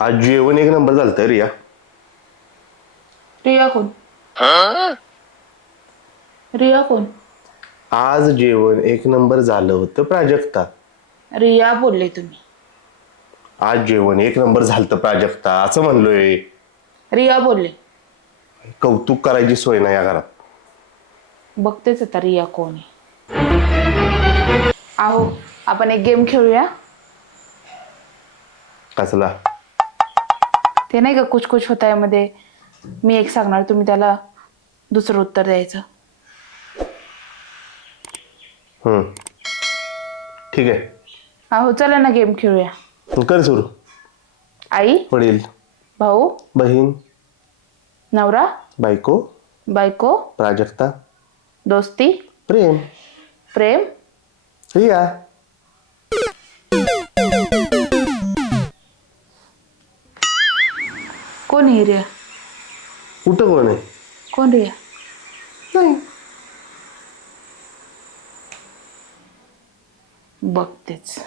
आज जेवण एक नंबर झालं रिया. रिया कोण? रिया कोण? आज जेवण एक नंबर झालं होतं प्राजक्ता. रिया बोलले तुम्ही. आज जेवण एक नंबर झालं प्राजक्ता असं म्हणलोय. रिया बोलले. कौतुक करायची सोय नाही या घरात. बघतेच आता रिया कोण आहे. आहो आपण एक गेम खेळूया. कसला? ते नाही का कुछ कुछ होता मध्ये मी एक सांगणार तुम्ही त्याला दुसरं उत्तर द्यायचं. हम्म. ठीक आहे. आहो चला ना गेम खेळूया. कर सुरू. आई? वडील. भाऊ? बहीण. नवरा? बायको. बायको? प्राजक्ता. दोस्ती? प्रेम. प्रेम? रिया कोण आहे रिया? कुठं कोण आहे? कोण रिया? बघतेच.